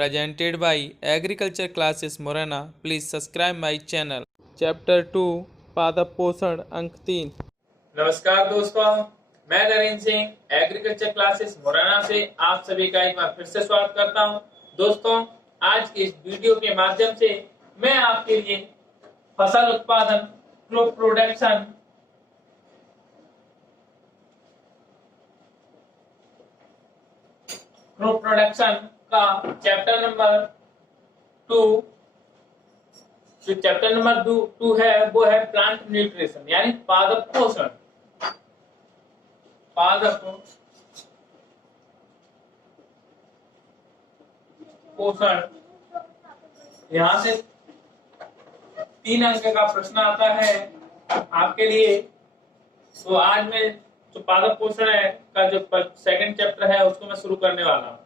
presented by Agriculture Classes Morana. Please subscribe my channel. Chapter 2 पादप पोषण अंक 3। नमस्कार दोस्तों, मैं नरेंद्र सिंह एग्रीकल्चर क्लासेस मुरैना से आप सभी का एक बार फिर से स्वागत करता हूं। दोस्तों, आज के इस वीडियो के माध्यम से मैं आपके लिए फसल उत्पादन, क्रॉप प्रोडक्शन का चैप्टर नंबर 2, जो चैप्टर नंबर 2 है वो है प्लांट न्यूट्रिशन यानी पादप पोषण। पादप पोषण यहाँ से 3 अंक का प्रश्न आता है आपके लिए। तो आज मैं जो पादप पोषण है का जो सेकंड चैप्टर है उसको मैं शुरू करने वाला हूँ।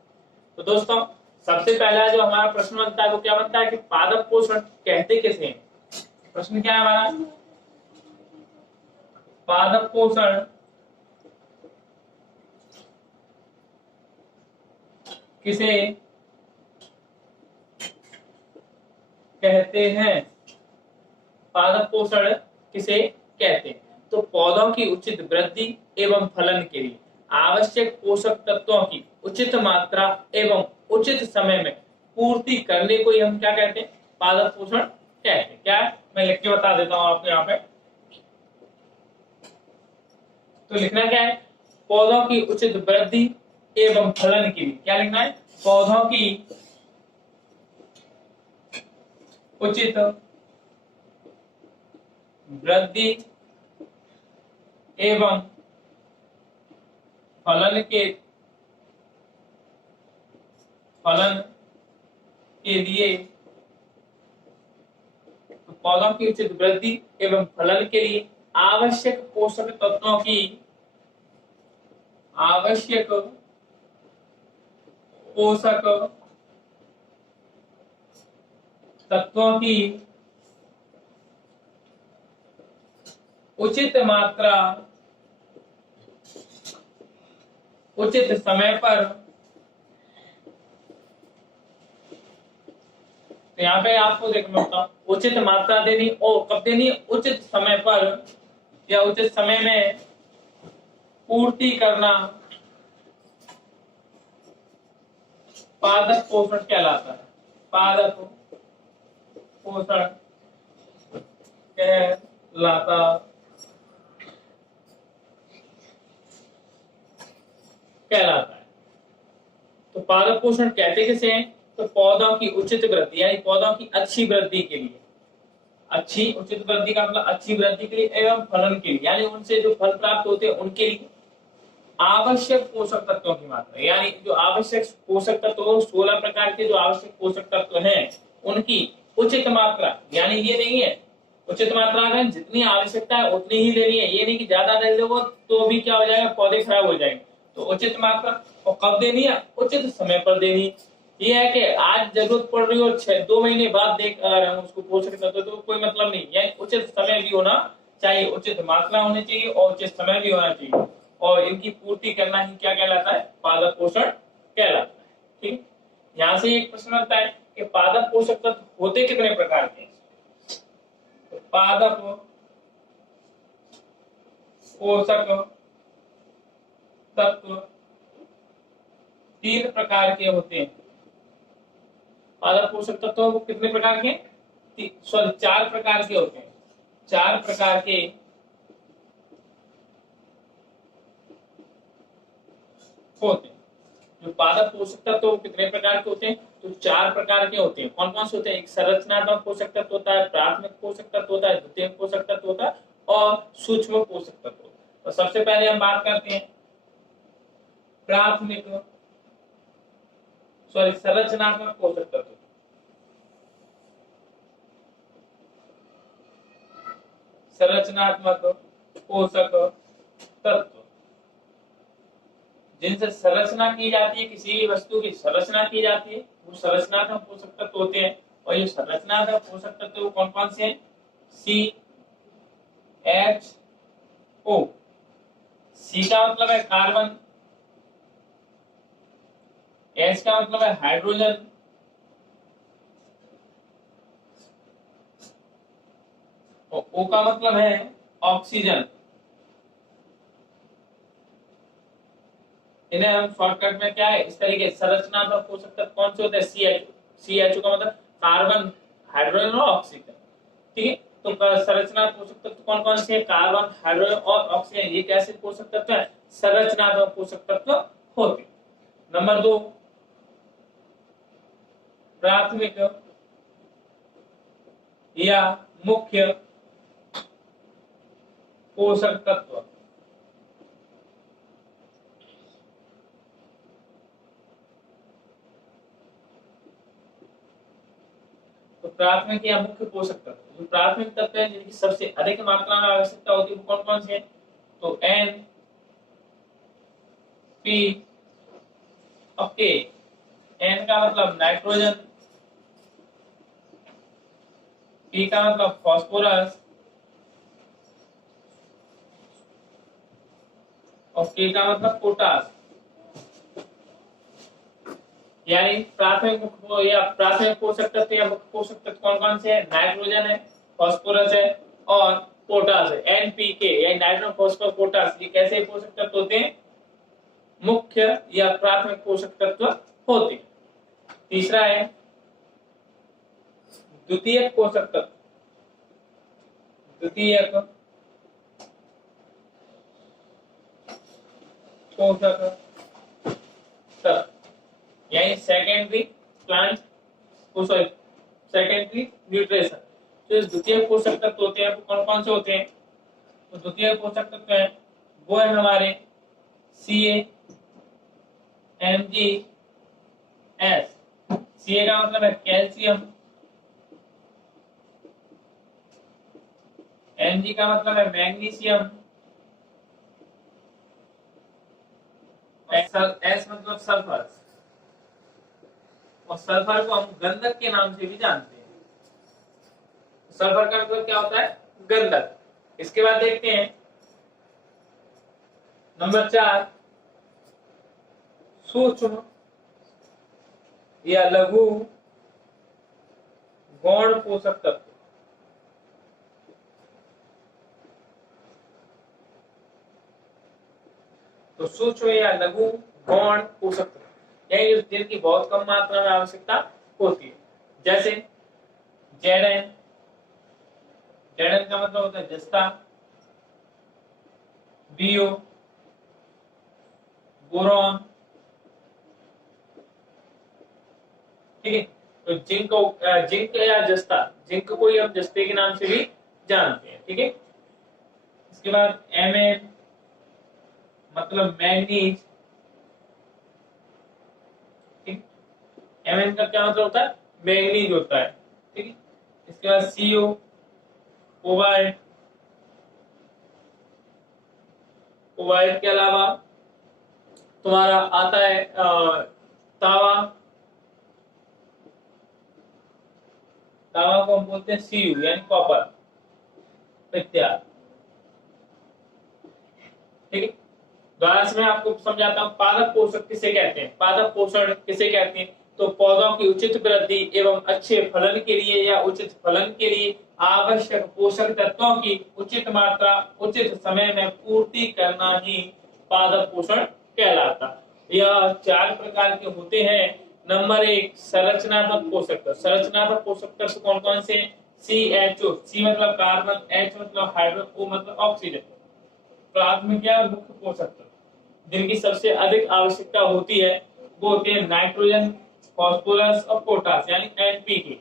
तो दोस्तों, सबसे पहला जो हमारा प्रश्न बनता है वो क्या बनता है कि पादप पोषण कहते किसे हैं। प्रश्न क्या है हमारा, पादप पोषण किसे कहते हैं। पादप पोषण किसे कहते हैं? तो पौधों की उचित वृद्धि एवं फलन के लिए आवश्यक पोषक तत्वों की उचित मात्रा एवं उचित समय में पूर्ति करने को ही हम क्या कहते हैं? पादप पोषण कहते हैं। क्या है? मैं लिख के बता देता हूं आपको यहाँ पे। तो लिखना क्या है? पौधों की उचित वृद्धि एवं फलन के लिए क्या लिखना है? पौधों की उचित वृद्धि एवं फलन के लिए तो पौधों की उचित वृद्धि एवं फलन के लिए आवश्यक पोषक तत्वों की उचित मात्रा उचित समय पर। तो यहाँ पे आपको देखना होता उचित मात्रा देनी और कब देनी? उचित समय पर या उचित समय में पूर्ति करना पादप पोषण कहलाता है। पादप पोषण कहलाता है। तो पादप पोषण कहते किसे हैं? तो पौधों की उचित वृद्धि यानी पौधों की अच्छी वृद्धि के लिए, अच्छी उचित वृद्धि का मतलब अच्छी वृद्धि के लिए एवं फलन के लिए यानी उनसे जो फल प्राप्त होते हैं उनके लिए आवश्यक पोषक तत्वों की मात्रा यानी जो आवश्यक पोषक तत्व 16 प्रकार के जो आवश्यक पोषक तत्व हैं उनकी उचित मात्रा यानी ये नहीं है उचित मात्रा में जितनी आवश्यकता है उतनी ही लेनी है। ये नहीं कि ज्यादा ले लो तो भी क्या हो जाएगा? पौधे खराब हो जाएंगे। तो उचित मात्रा और कब देनी है? उचित समय पर देनी। ये है कि आज जरूरत पड़ रही हो 2 महीने बाद देख रहे हैं उसको पोषक तत्व तो कोई मतलब नहीं है। उचित समय भी होना चाहिए, उचित मात्रा होनी चाहिए और उचित समय भी होना चाहिए और इनकी पूर्ति करना ही क्या कहलाता है? पादप पोषण कहलाता है। ठीक, यहाँ से एक प्रश्न आता है कि पादप पोषक तत्व होते कितने प्रकार के? तो पादप पोषक तत्व 3 प्रकार के होते हैं। पादप पोषक तत्व कितने प्रकार के? 4 प्रकार के होते हैं। 4 प्रकार के होते हैं। जो पादप पोषक तत्व कितने प्रकार के होते हैं? तो 4 प्रकार के होते हैं। कौन कौन से होते हैं? एक संरचनात्मक पोषक तत्व होता है, प्राथमिक पोषक तत्व होता है, द्वितीयक पोषक तत्व होता है और सूक्ष्म पोषक तत्व होता है। तो सबसे पहले हम बात करते हैं संरचनात्मक पोषक तत्व। संरचनात्मक पोषक तत्व जिनसे संरचना की जाती है, किसी भी वस्तु की संरचना की जाती है वो संरचनात्मक पोषक तत्व होते हैं। और ये संरचनात्मक पोषक तत्व कौन कौन से हैं? CH4। C का मतलब है कार्बन, H का मतलब है हाइड्रोजन और O का मतलब है ऑक्सीजन। इन्हें हम शॉर्टकट में क्या है इस तरीके संरचनात्मक पोषक तत्व कौन से होते हैं? CH का मतलब कार्बन, हाइड्रोजन और ऑक्सीजन। ठीक है, तो संरचनात्मक पोषक तत्व कौन कौन से हैं? कार्बन, हाइड्रोजन और ऑक्सीजन। ये कैसे पोषक तत्व है? संरचनात्मक पोषक तत्व होते हैं। नंबर 2, प्राथमिक या मुख्य पोषक तत्व। तो प्राथमिक या मुख्य पोषक तत्व, जो प्राथमिक तत्व है जिनकी सबसे अधिक मात्रा में आवश्यकता होती है वो कौन कौन से हैं? तो N, P और K। N का मतलब नाइट्रोजन, P का मतलब फास्फोरस और K का मतलब पोटास। यानी प्राथमिक पोषक तत्व या मुख्य पोषक तत्व कौन कौन से हैं? नाइट्रोजन है, फास्फोरस है और पोटास है। NPK यानी नाइट्रोजन, फास्फोरस, पोटास, ये कैसे पोषक तत्व होते हैं? मुख्य या प्राथमिक पोषक तत्व होते हैं। तीसरा है द्वितीयक पोषक तत्व। द्वितीयक पोषक तत्व यानी secondary plant, sorry secondary nutrition. जो द्वितीय पोषक तत्व होते हैं वो कौन कौन से होते हैं? तो द्वितीय पोषक तत्व है वो है हमारे Ca, Mg, S। Ca का मतलब है कैल्शियम, Mg का मतलब है मैग्नीशियम, S मतलब सल्फर, और सल्फर को हम गंधक के नाम से भी जानते हैं। सल्फर का मतलब क्या होता है? गंधक। इसके बाद देखते हैं नंबर 4, सूक्ष्म या लघु गौण पोषक तत्व। तो सूक्ष्म या लघु गौण पोषक तत्व यानी जिनकी बहुत कम मात्रा में आवश्यकता होती है, जैसे Zn। Zn का मतलब होता है जस्ता, Bo, बोरॉन। ठीक है, तो जिंक या जस्ता, जिंक को ही हम जस्ते के नाम से भी जानते हैं। ठीक है, इसके बाद Mn मतलब मैंगनीज। ठीक, Mn का क्या मतलब होता है? मैंगनीज होता है। ठीक है, इसके बाद Co कोबाल्ट। कोबाल्ट के अलावा तुम्हारा आता है तावा। तावा को हम बोलते हैं Cu यानी कॉपर इत्यादि। ठीक है, दोबारा से मैं आपको समझाता हूँ पादप पोषक किसे कहते हैं, पादप पोषण किसे कहते हैं। तो पौधों की उचित वृद्धि एवं अच्छे फलन के लिए या उचित फलन के लिए आवश्यक पोषक तत्वों की उचित मात्रा उचित समय में पूर्ति करना ही पादप पोषण कहलाता। यह 4 प्रकार के होते हैं। नंबर 1, संरचनात्मक पोषक तत्व। संरचनात्मक पोषक तत्व कौन कौन से? CHO, C मतलब कार्बन, H मतलब हाइड्रोजन, O मतलब ऑक्सीजन। प्राथमिक या मुख्य पोषक तत्व जिनकी सबसे अधिक आवश्यकता होती है वो होते हैं नाइट्रोजन, फास्फोरस और पोटास यानी NPK।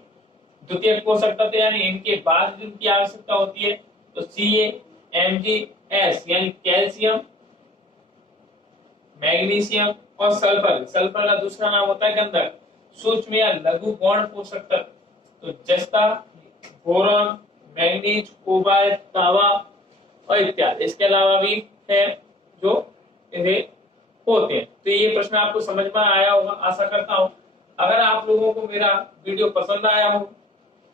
द्वितीय पोषक तत्व यानी इनके बाद जिनकी आवश्यकता होती है तो Ca, Mg, S यानी कैल्शियम, मैग्नीशियम और सल्फर। सल्फर का दूसरा नाम होता है गंधक। सूक्ष्म या लघु गौण पोषक तत्व तो जस्ता, बोरॉन, मैंगनीज, कोबाल्ट, तांबा और इत्यादि। इसके अलावा भी है जो इन्हें होते हैं। तो ये प्रश्न आपको समझ में आया होगा, आशा करता हूं। अगर आप लोगों को मेरा वीडियो पसंद आया हो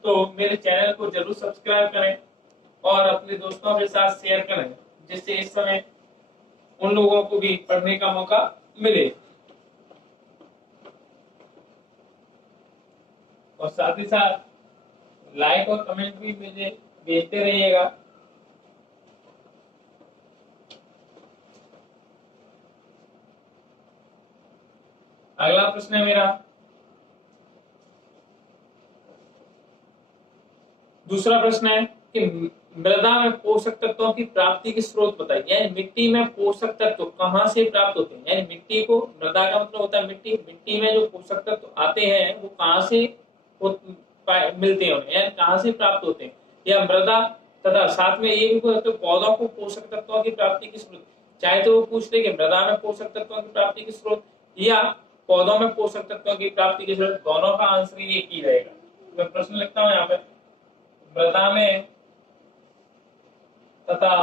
तो मेरे चैनल को जरूर सब्सक्राइब करें और अपने दोस्तों के साथ शेयर करें, जिससे इस समय उन लोगों को भी पढ़ने का मौका मिले। और साथ ही साथ लाइक और कमेंट भी मुझे भेजते रहिएगा। अगला प्रश्न है मेरा, दूसरा प्रश्न है कि मृदा में पोषक तत्वों की प्राप्ति के स्रोत बताइए। यानी मिट्टी में पोषक तत्व कहाँ से प्राप्त होते हैं। यानी मिट्टी को, मृदा का मतलब होता है मिट्टी, मिट्टी में जो पोषक तत्व आते हैं वो कहाँ से मिलते हैं उन्हें, यानी कहाँ से प्राप्त होते हैं। या मृदा तथा साथ में ये भी तो पौधों को पोषक तत्वों की प्राप्ति के स्रोत, चाहे तो वो पूछ ले कि मृदा में पोषक तत्वों की प्राप्ति के स्रोत या पौधों में पोषक तत्वों की प्राप्ति के स्रोत, दोनों का आंसर ये की रहेगा। मैं प्रश्न लिखता हूँ यहाँ पे, मृदा में तथा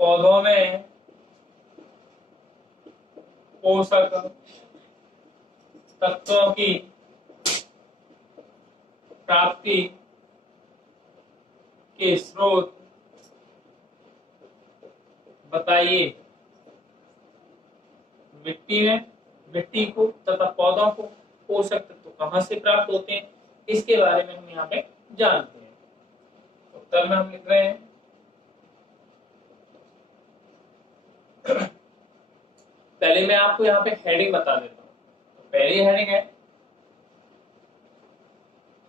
पौधों में पोषक तत्वों की प्राप्ति के स्रोत बताइए। मिट्टी में, मिट्टी को तथा पौधों को पोषक तत्व कहां से प्राप्त होते हैं, इसके बारे में हम यहाँ पे जानते हैं। उत्तर में हम लिख रहे हैं पहले मैं आपको यहाँ पे हेडिंग बता देता हूँ। तो पहली हेडिंग है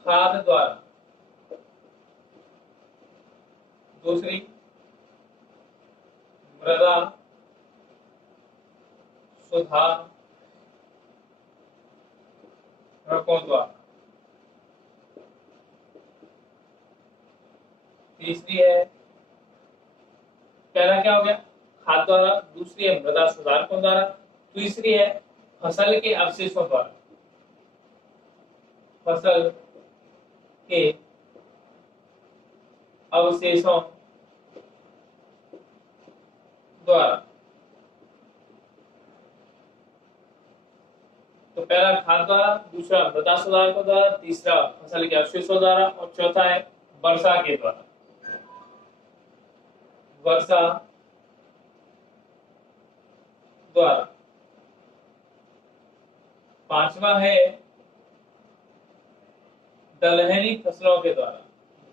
खाद द्वारा, दूसरी मृदा सुधारकों द्वारा, तीसरी है, पहला क्या हो गया खाद द्वारा, दूसरी है मृदा सुधारकों द्वारा, तीसरी है फसल के अवशेषों द्वारा, फसल के अवशेषों द्वारा। तो पहला खाद द्वारा, दूसरा मृदा सुधारकों द्वारा, तीसरा फसल के अवशेषों द्वारा और चौथा है वर्षा के द्वारा, वर्षा द्वारा। पांचवा है दलहनी फसलों के द्वारा,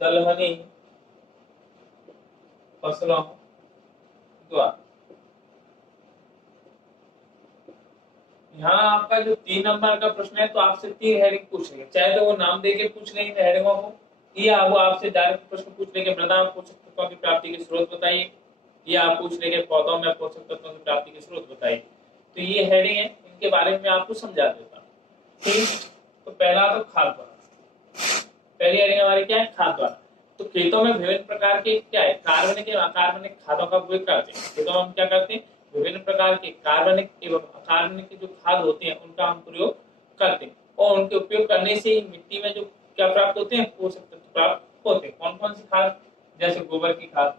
दलहनी फसलों द्वारा। यहाँ आपका जो 3 नंबर का प्रश्न है तो आपसे 3 हेडिंग पूछ लेंगे, चाहे तो वो नाम देके पूछ लेंगे हेडिंगों को, या वो आपसे डायरेक्ट प्रश्न पूछ लेंगे मृदा में पोषक तत्वों की प्राप्ति के स्रोत बताइए, या आप पूछ लेंगे पौधों में पोषक तत्वों की प्राप्ति के स्रोत बताइए। तो ये हेडिंग है, इनके बारे में आपको समझा देता हूँ। ठीक, तो पहला तो खाद द्वारा, पहली हेडिंग हमारी क्या है खाद द्वारा। तो खेतों में विभिन्न प्रकार के क्या है कार्बनिक एवं अकार्बनिक खादों का उपयोग करते हैं। खेतों में हम क्या करते हैं, विभिन्न प्रकार के कार्बनिक एवं अकार्बनिक जो खाद होते हैं उनका हम प्रयोग करते हैं, और उनके उपयोग करने से ही मिट्टी में जो क्या प्राप्त होते हैं, पोषक तत्व प्राप्त होते हैं। कौन कौन सी खाद, जैसे गोबर की खाद,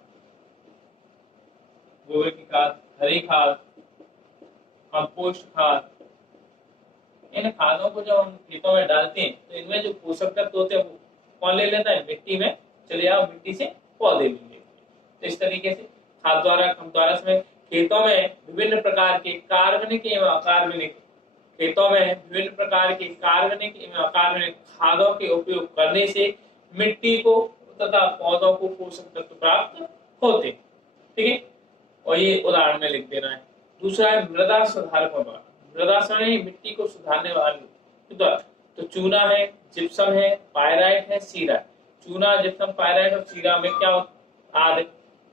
हरी खाद, कंपोस्ट खाद। इन खादों को जब हम खेतों में डालते हैं तो इनमें जो पोषक तत्व होते हैं वो कौन ले लेता है, मिट्टी में चले आओ, मिट्टी से पौधे ले लेते हैं। तो इस तरीके से खाद द्वारा, हम द्वारा में खेतों में विभिन्न प्रकार के कार्बनिक एवं अकार्बनिक, खेतों में विभिन्न प्रकार के कार्बनिक एवं अकार्बनिक खादों के उपयोग करने से मिट्टी को तथा पौधों को पोषक तत्व प्राप्त होते। ठीक है, और ये उदाहरण में लिख देना है। दूसरा है मृदा सुधारकों द्वारा, मृदा सुधारने मिट्टी को सुधारने वाले द्वारा। तो चूना है, जिप्सम है, पायराइट है, सीरा है। चूना, जिप्सम, पायराइट और सीरा में क्या आदि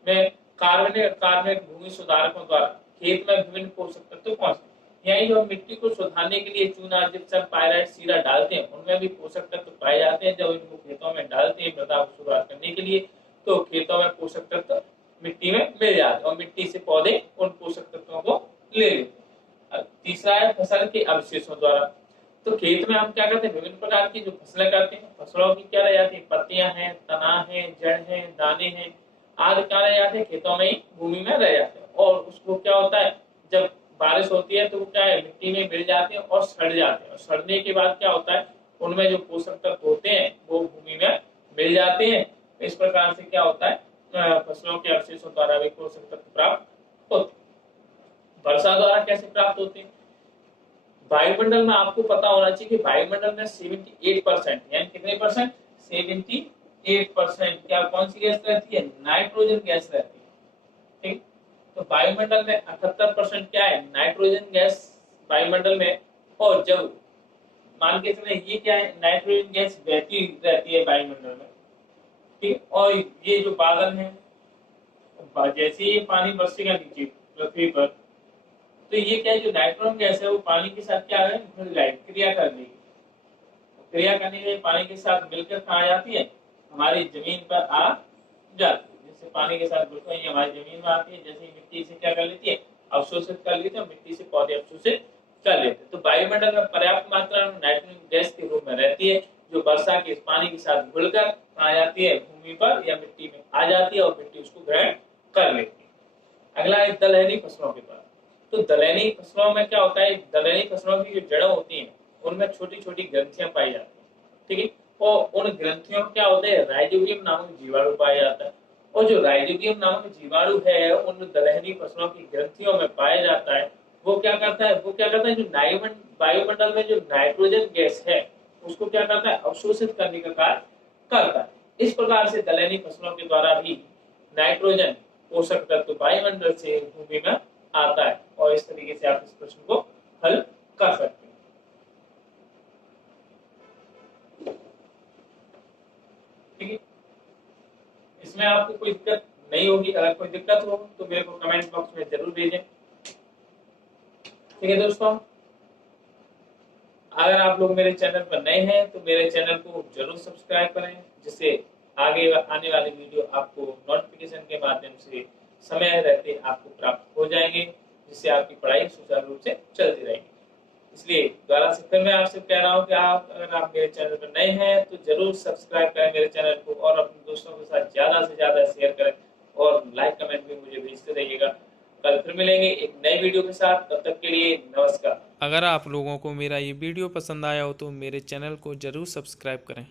में कार्बनिक भूमि सुधारकों द्वारा खेत में विभिन्न पोषक तत्व पहुंचते। यही जो मिट्टी को सुधारने के लिए चूना, जिप्सम, पायराइट, सीरा डालते हैं उनमें भी पोषक तत्व पाए जाते हैं। जब इनको खेतों में डालते हैं मृदा को सुधार करने के लिए तो खेतों में पोषक तत्व मिट्टी में मिल जाते हैं और मिट्टी से पौधे उन पोषक तत्वों को ले लेते हैं। तीसरा है फसल के अवशेषों द्वारा। तो खेत में हम क्या करते हैं, विभिन्न प्रकार की जो फसलें करते हैं, फसलों की क्या रह जाती है, पत्तियां हैं, तना है, जड़ है, दाने हैं आदि क्या रह जाते हैं, खेतों में ही भूमि में रह जाते हैं। और उसको क्या होता है, जब बारिश होती है तो वो क्या है, मिट्टी में मिल जाते हैं और सड़ जाते हैं। और सड़ने के बाद क्या होता है, उनमें जो पोषक तत्व होते हैं वो भूमि में मिल जाते हैं। इस प्रकार से क्या होता है, फसलों के अवशेषों द्वारा भी पोषक तत्व प्राप्त होते। वर्षा द्वारा कैसे प्राप्त होते हैं, वायुमंडल में आपको पता होना चाहिए कि वायुमंडल में 78% यानी कितने परसेंट, 78% क्या कौन सी गैस रहती है? नाइट्रोजन गैस रहती है। ठीक, तो वायुमंडल में 78% क्या है? नाइट्रोजन गैस वायुमंडल में। और जब मान के चले ये क्या है? नाइट्रोजन गैस बहती रहती है वायुमंडल में। ठीक, और ये जो बादल है, जैसे ये पानी बरसेगा नीचे पृथ्वी पर, तो ये क्या है? जो नाइट्रोजन गैस है वो पानी के साथ क्या है? घुल जाएगी, क्रिया कर लेगी। क्रिया करने के लिए पानी के साथ मिलकर कहाँ आ जाती है? हमारी जमीन पर आ जाती है। जैसे पानी के साथ घुलकर ये हमारी जमीन में आती है, जैसे मिट्टी से क्या कर लेती है? अवशोषित कर लेती है, मिट्टी से पौधे अवशोषित कर लेते हैं। तो वायुमंडल में पर्याप्त मात्रा में नाइट्रोजन गैस के रूप में रहती है, जो वर्षा के पानी के साथ घुलकर कहाँ आ जाती है? भूमि पर या मिट्टी में आ जाती है और मिट्टी उसको ग्रहण कर लेती है। अगला है दलहनी फसलों के बाद। तो दलहनी फसलों में क्या होता है? दलहनी फसलों की जो जड़ें होती हैं उनमें छोटी छोटी ग्रंथियां पाई जाती हैं। ठीक है, और उन ग्रंथियों में क्या होते हैं? राइजोबियम नामक जीवाणु पाया जाता है। और जो राइजोबियम नामक जीवाणु है उन दलहनी फसलों की ग्रंथियों में पाया जाता है, वो क्या करता है? जो वायुमंडल में जो नाइट्रोजन गैस है उसको क्या करता है? अवशोषित करने का कार्य करता है। इस प्रकार से दलहनी फसलों के द्वारा भी नाइट्रोजन पोषक तत्व वायुमंडल से भूमि में आता है। और इस तरीके से आप इस प्रश्न को हल कर सकते हैं। ठीक है, इसमें आपको कोई दिक्कत नहीं होगी। अगर कोई दिक्कत हो तो मेरे को कमेंट बॉक्स में जरूर भेजें। ठीक है दोस्तों, अगर आप लोग मेरे चैनल पर नए हैं तो मेरे चैनल को जरूर सब्सक्राइब करें, जिससे आगे आने वाले वीडियो आपको नोटिफिकेशन के माध्यम से समय रहते आपको प्राप्त हो जाएंगे, जिससे आपकी पढ़ाई सुचारू रूप से चलती रहेगी। इसलिए दोबारा से फिर मैं आपसे कह रहा हूँ कि अगर आप मेरे चैनल पर नए हैं तो जरूर सब्सक्राइब करें मेरे चैनल को, और अपने दोस्तों के साथ ज्यादा से ज्यादा शेयर करें, और लाइक कमेंट भी मुझे भेजते रहिएगा। कल फिर मिलेंगे एक नई वीडियो के साथ, तब तक के लिए नमस्कार। अगर आप लोगों को मेरा ये वीडियो पसंद आया हो तो मेरे चैनल को ज़रूर सब्सक्राइब करें।